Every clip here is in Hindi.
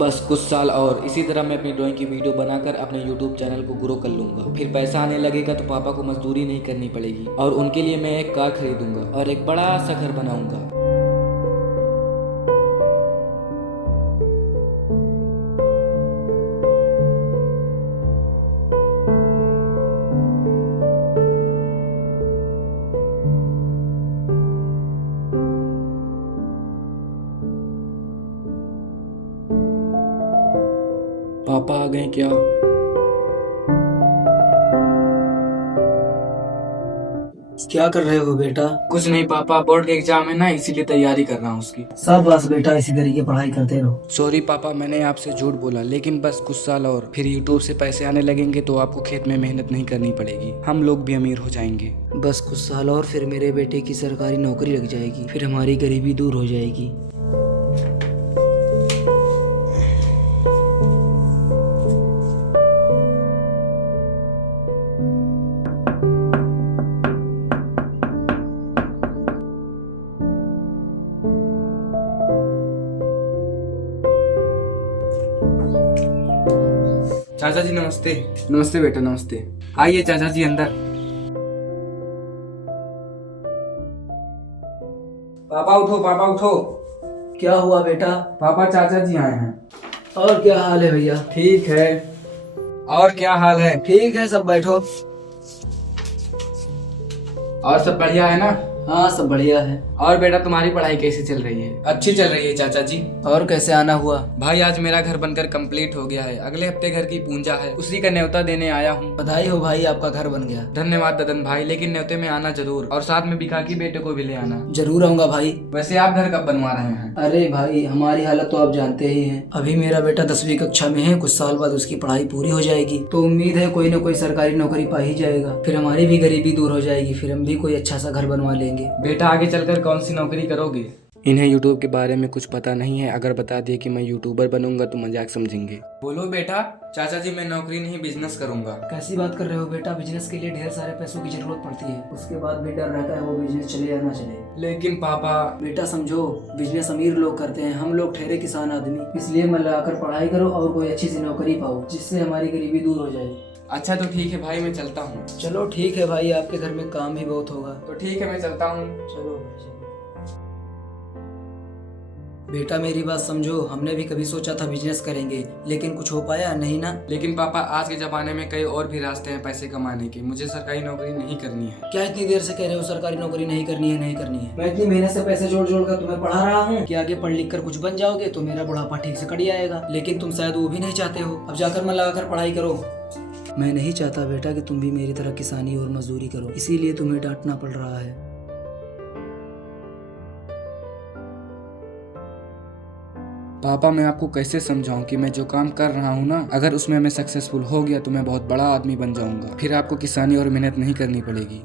बस कुछ साल और इसी तरह मैं अपनी ड्राइंग की वीडियो बनाकर अपने यूट्यूब चैनल को ग्रो कर लूंगा। फिर पैसा आने लगेगा तो पापा को मजदूरी नहीं करनी पड़ेगी और उनके लिए मैं एक कार खरीदूंगा और एक बड़ा सा घर बनाऊंगा। पापा आ गए क्या? क्या कर रहे हो बेटा? कुछ नहीं पापा, बोर्ड के एग्जाम है ना, इसीलिए तैयारी कर रहा हूँ उसकी। सब बस बेटा इसी तरीके पढ़ाई करते रहो। सॉरी पापा, मैंने आपसे झूठ बोला, लेकिन बस कुछ साल और फिर यूट्यूब से पैसे आने लगेंगे तो आपको खेत में मेहनत नहीं करनी पड़ेगी, हम लोग भी अमीर हो जाएंगे। बस कुछ साल और फिर मेरे बेटे की सरकारी नौकरी लग जाएगी, फिर हमारी गरीबी दूर हो जाएगी। चाचा जी नमस्ते। नमस्ते बेटा, नमस्ते। आइए चाचा जी अंदर। पापा उठो, पापा उठो। क्या हुआ बेटा? पापा चाचा जी आए हैं। और क्या हाल है भैया? ठीक है। और क्या हाल है? ठीक है, सब बैठो। और सब बढ़िया है ना? हाँ सब बढ़िया है। और बेटा तुम्हारी पढ़ाई कैसी चल रही है? अच्छी चल रही है चाचा जी। और कैसे आना हुआ? भाई आज मेरा घर बनकर कंप्लीट हो गया है, अगले हफ्ते घर की पूजा है, उसी का न्योता देने आया हूँ। बधाई हो भाई, आपका घर बन गया। धन्यवाद ददन भाई, लेकिन न्योते में आना जरूर और साथ में बिकाकी बेटे को भी ले आना। जरूर आऊंगा भाई। वैसे आप घर कब बनवा रहे हैं? अरे भाई हमारी हालत तो आप जानते ही हैं। अभी मेरा बेटा 10वीं कक्षा में है, कुछ साल बाद उसकी पढ़ाई पूरी हो जाएगी तो उम्मीद है कोई न कोई सरकारी नौकरी पा ही जाएगा, फिर हमारी भी गरीबी दूर हो जाएगी, फिर हम भी कोई अच्छा सा घर बनवा लेंगे। बेटा आगे चलकर कौन सी नौकरी करोगे? इन्हें यूट्यूब के बारे में कुछ पता नहीं है, अगर बता दिए कि मैं यूट्यूबर बनूंगा तो मजाक समझेंगे। बोलो बेटा। चाचा जी मैं नौकरी नहीं बिजनेस करूंगा। कैसी बात कर रहे हो बेटा? बिजनेस के लिए ढेर सारे पैसों की जरूरत पड़ती है, उसके बाद भी डर रहता है वो बिजनेस चले या ना चले। लेकिन पापा। बेटा समझो, बिजनेस अमीर लोग करते हैं, हम लोग ठहरे किसान आदमी, इसलिए मन लगाकर पढ़ाई करो और कोई अच्छी सी नौकरी पाओ जिससे हमारी गरीबी दूर हो जाए। अच्छा तो ठीक है भाई, मैं चलता हूँ। चलो ठीक है भाई, आपके घर में काम भी बहुत होगा। तो ठीक है मैं चलता हूँ। चलो भाई चलो। बेटा मेरी बात समझो, हमने भी कभी सोचा था बिजनेस करेंगे, लेकिन कुछ हो पाया नहीं ना। लेकिन पापा आज के जमाने में कई और भी रास्ते हैं पैसे कमाने के, मुझे सरकारी नौकरी नहीं करनी है। क्या इतनी देर से कह रहे हो सरकारी नौकरी नहीं करनी है, नहीं करनी है? मैं इतनी मेहनत से पैसे जोड़ जोड़ कर तुम्हें पढ़ा रहा हूँ कि आगे पढ़ लिख कर कुछ बन जाओगे तो मेरा बुढ़ापा ठीक से कट जाएगा, लेकिन तुम शायद वो भी नहीं चाहते हो। अब जाकर मन लगाकर पढ़ाई करो। मैं नहीं चाहता बेटा कि तुम भी मेरी तरह किसानी और मजदूरी करो, इसीलिए तुम्हें डांटना पड़ रहा है। पापा मैं आपको कैसे समझाऊं कि मैं जो काम कर रहा हूँ ना, अगर उसमें मैं सक्सेसफुल हो गया तो मैं बहुत बड़ा आदमी बन जाऊंगा, फिर आपको किसानी और मेहनत नहीं करनी पड़ेगी।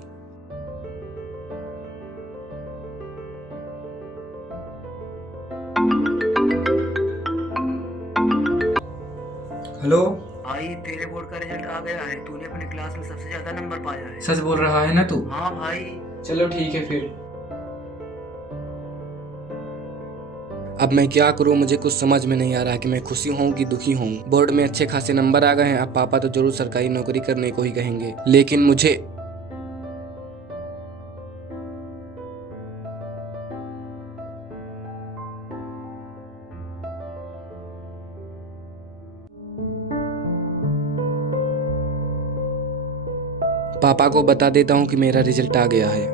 हेलो भाई तेरे बोर्ड का रिजल्ट आ गया है, तूने अपनी क्लास में सबसे ज्यादा नंबर पाया है। सच बोल रहा है ना तू? हाँ भाई। चलो ठीक है फिर। अब मैं क्या करूं, मुझे कुछ समझ में नहीं आ रहा कि मैं खुशी हूं कि दुखी हूं। बोर्ड में अच्छे खासे नंबर आ गए हैं, अब पापा तो जरूर सरकारी नौकरी करने को ही कहेंगे, लेकिन मुझे पापा को बता देता हूं कि मेरा रिजल्ट आ गया है।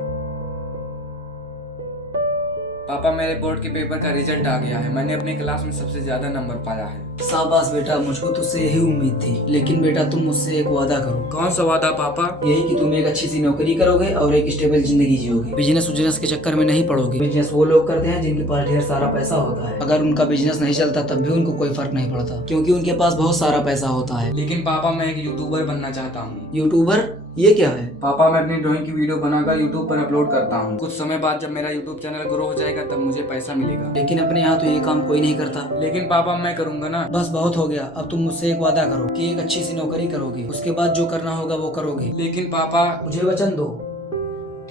पापा मेरे बोर्ड के पेपर का रिजल्ट आ गया है, मैंने अपनी क्लास में सबसे ज्यादा नंबर पाया है। शाबाश बेटा, मुझको तुझसे यही उम्मीद थी, लेकिन बेटा तुम मुझसे एक वादा करो। कौन सा वादा पापा? यही कि तुम एक अच्छी सी नौकरी करोगे और एक स्टेबल जिंदगी जियोगे, बिजनेस उजनेस के चक्कर में नहीं पड़ोगे। बिजनेस वो लोग करते हैं जिनके पास ढेर सारा पैसा होता है, अगर उनका बिजनेस नहीं चलता तब भी उनको कोई फर्क नहीं पड़ता, क्योंकि उनके पास बहुत सारा पैसा होता है। लेकिन पापा मैं एक यूट्यूबर बनना चाहता हूँ। यूट्यूबर? ये क्या है? पापा मैं अपनी ड्राइंग की वीडियो बनाकर यूट्यूब पर अपलोड करता हूँ, कुछ समय बाद जब मेरा यूट्यूब चैनल ग्रो हो जाएगा तब मुझे पैसा मिलेगा। लेकिन अपने यहाँ तो ये काम कोई नहीं करता। लेकिन पापा मैं करूँगा ना। बस बहुत हो गया, अब तुम मुझसे एक वादा करो कि एक अच्छी सी नौकरी करोगे, उसके बाद जो करना होगा वो करोगे। लेकिन पापा। मुझे वचन दो।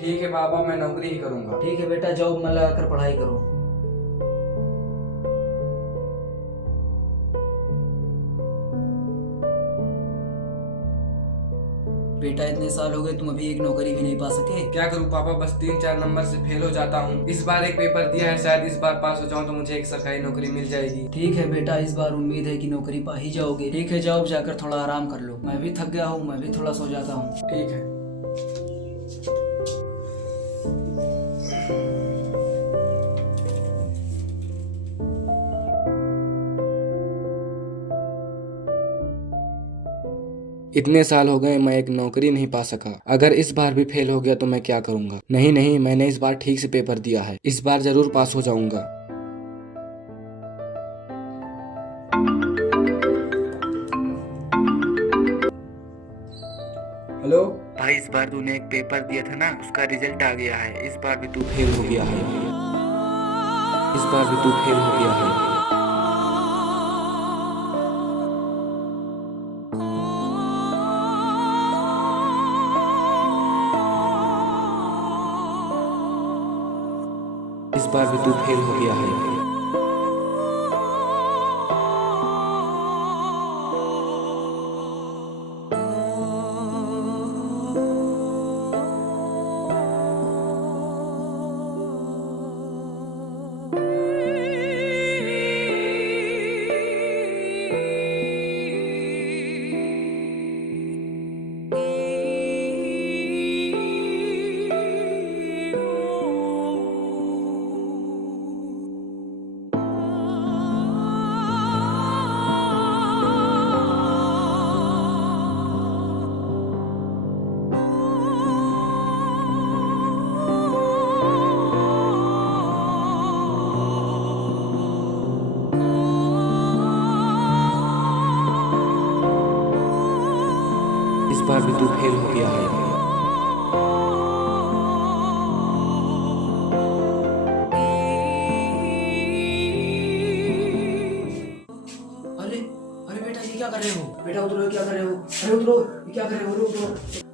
ठीक है पापा, मैं नौकरी ही करूँगा। ठीक है बेटा, जाओ मन लगाकर पढ़ाई करो। बेटा इतने साल हो गए तुम अभी एक नौकरी भी नहीं पा सके। क्या करूँ पापा, बस 3-4 नंबर से फेल हो जाता हूँ। इस बार एक पेपर दिया है, शायद इस बार पास हो जाऊँ तो मुझे एक सरकारी नौकरी मिल जाएगी। ठीक है बेटा, इस बार उम्मीद है कि नौकरी पा ही जाओगे। ठीक है, जाओ जाकर थोड़ा आराम कर लो। मैं भी थक गया हूँ, मैं भी थोड़ा सो जाता हूँ। ठीक है। इतने साल हो गए मैं एक नौकरी नहीं पा सका। अगर इस बार भी फेल हो गया तो मैं क्या करूंगा। नहीं नहीं, मैंने इस बार ठीक से पेपर दिया है, इस बार जरूर पास हो जाऊंगा। हेलो भाई, इस बार तूने एक पेपर दिया था ना, उसका रिजल्ट आ गया है। इस बार भी तू फेल हो गया है। इस बार भी तू फेल हो गया है। इस बार भी तू फेल हो गया है। इस बार भी तू फेल हो गया है। अरे अरे बेटा, ये क्या कर रहे हो? बेटा उतरो, ये क्या कर रहे हो? अरे उतरो, ये क्या कर रहे हो? अरे उतरो।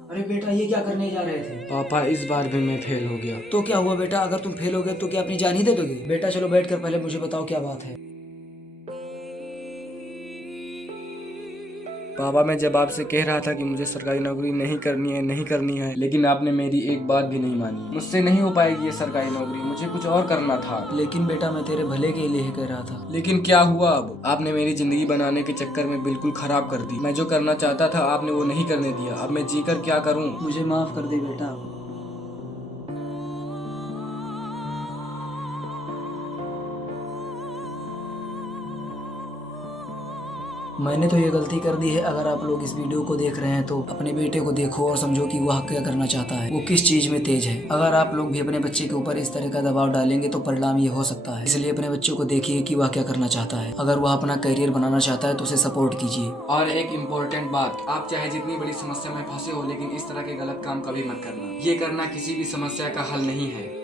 अरे बेटा, ये क्या करने जा रहे थे? पापा, इस बार भी मैं फेल हो गया। तो क्या हुआ बेटा? अगर तुम फेल हो गए तो क्या अपनी जान ही दे दोगे? बेटा चलो बैठ कर पहले मुझे बताओ क्या बात है। पापा, मैं जब आपसे कह रहा था कि मुझे सरकारी नौकरी नहीं करनी है, लेकिन आपने मेरी एक बात भी नहीं मानी। मुझसे नहीं हो पाएगी ये सरकारी नौकरी, मुझे कुछ और करना था। लेकिन बेटा मैं तेरे भले के लिए ही कह रहा था। लेकिन क्या हुआ अब? आपने मेरी जिंदगी बनाने के चक्कर में बिल्कुल खराब कर दी। मैं जो करना चाहता था आपने वो नहीं करने दिया। अब मैं जीकर क्या करूं? मुझे माफ कर दे बेटा। मैंने तो ये गलती कर दी है। अगर आप लोग इस वीडियो को देख रहे हैं तो अपने बेटे को देखो और समझो कि वह क्या करना चाहता है, वो किस चीज में तेज है। अगर आप लोग भी अपने बच्चे के ऊपर इस तरह का दबाव डालेंगे तो परिणाम ये हो सकता है। इसलिए अपने बच्चों को देखिए कि वह क्या करना चाहता है। अगर वह अपना करियर बनाना चाहता है तो उसे सपोर्ट कीजिए। और एक इम्पोर्टेंट बात, आप चाहे जितनी बड़ी समस्या में फंसे हो, लेकिन इस तरह के गलत काम कभी मत करना। ये करना किसी भी समस्या का हल नहीं है।